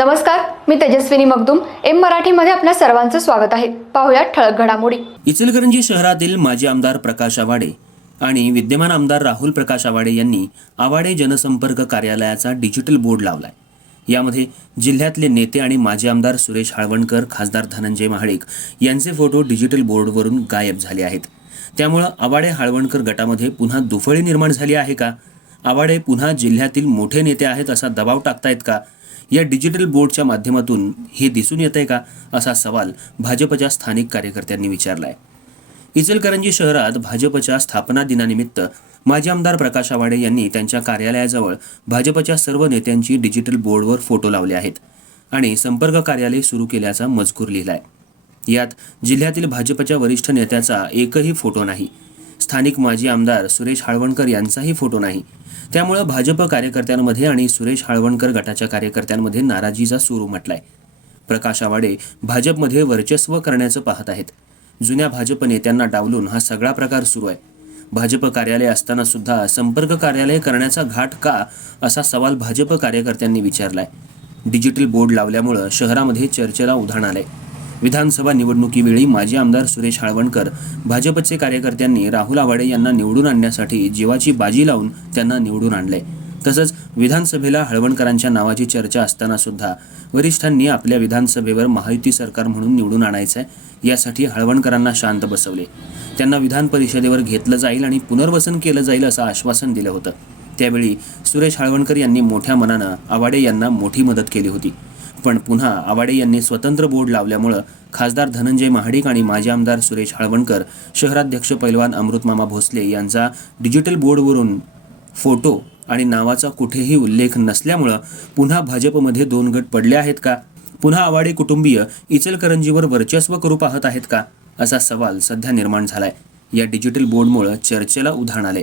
नमस्कार मी तेजस्विनी मगदुम. एम मराठीमध्ये आपल्या सर्वांचं स्वागत आहे. पाहुयात ठळक घडामोडी. इचलकरंजी शहरातील माजी आमदार प्रकाश आवाडे आणि विद्यमान आमदार राहुल प्रकाश आवाडे यांनी आवाडे जनसंपर्क कार्यालयाचा डिजिटल बोर्ड लावलाय. यामध्ये जिल्ह्यातले नेते आणि माजी आमदार सुरेश हाळवणकर खासदार धनंजय महाडिक यांचे फोटो डिजिटल बोर्डवरून गायब झाले आहेत. त्यामुळं आवाडे हाळवणकर गटामध्ये पुन्हा दुफळी निर्माण झाली आहे का? आवाडे पुन्हा जिल्ह्यातील मोठे नेते आहेत असा दबाव टाकतायत का? या डिजिटल बोर्डच्या माध्यमातून हे दिसून येत आहे का? असा सवाल भाजपच्या स्थानिक कार्यकर्त्यांनी विचारला आहे इचलकरंजी शहरात भाजपच्या स्थापना दिनानिमित्त माजी आमदार प्रकाश आवाडे यांनी त्यांच्या कार्यालयाजवळ भाजपच्या सर्व नेत्यांची डिजिटल बोर्डवर फोटो लावले आहेत आणि संपर्क कार्यालय सुरू केल्याचा मजकूर लिहिला आहे यात जिल्ह्यातील भाजपच्या वरिष्ठ नेत्याचा एकही फोटो नाही. स्थानिक माजी आमदार सुरेश हाळवणकर यांचाही फोटो नाही. त्यामुळं भाजप कार्यकर्त्यांमध्ये आणि सुरेश हाळवणकर गटाच्या कार्यकर्त्यांमध्ये नाराजीचा सूर उमटलाय. प्रकाश आवाडे भाजपमध्ये वर्चस्व करण्याचं पाहत आहेत. जुन्या भाजप नेत्यांना डावलून हा सगळा प्रकार सुरू आहे. भाजप कार्यालय असताना सुद्धा संपर्क कार्यालय करण्याचा घाट का असा सवाल भाजप कार्यकर्त्यांनी विचारलाय. डिजिटल बोर्ड लावल्यामुळं शहरामध्ये चर्चेला उधाण आलंय. विधानसभा निवडणुकीवेळी माजी आमदार सुरेश हाळवणकर भाजपचे कार्यकर्त्यांनी राहुल आवाडे यांना निवडून आणण्यासाठी जीवाची बाजी लावून त्यांना निवडून आणले. तसंच विधानसभेला हळवणकरांच्या नावाची चर्चा असताना सुद्धा वरिष्ठांनी आपल्या विधानसभेवर महायुती सरकार म्हणून निवडून आणायचं आहे यासाठी हळवणकरांना शांत बसवले. त्यांना विधान परिषदेवर घेतलं जाईल आणि पुनर्वसन केलं जाईल असं आश्वासन दिलं होतं. त्यावेळी सुरेश हळवणकर यांनी मोठ्या मनानं आवाडे यांना मोठी मदत केली होती. पण पुन्हा आवाडे यांनी स्वतंत्र बोर्ड लावल्यामुळं खासदार धनंजय महाडिक आणि माजी आमदार सुरेश हळवणकर शहराध्यक्ष पैलवान अमृतमामा भोसले यांचा डिजिटल बोर्डवरून फोटो आणि नावाचा कुठेही उल्लेख नसल्यामुळं पुन्हा भाजपमध्ये दोन गट पडले आहेत का? पुन्हा आवाडे कुटुंबीय इचलकरंजीवर वर्चस्व करू पाहत आहेत का? असा सवाल सध्या निर्माण झालाय. या डिजिटल बोर्डमुळं चर्चेला उधाण आले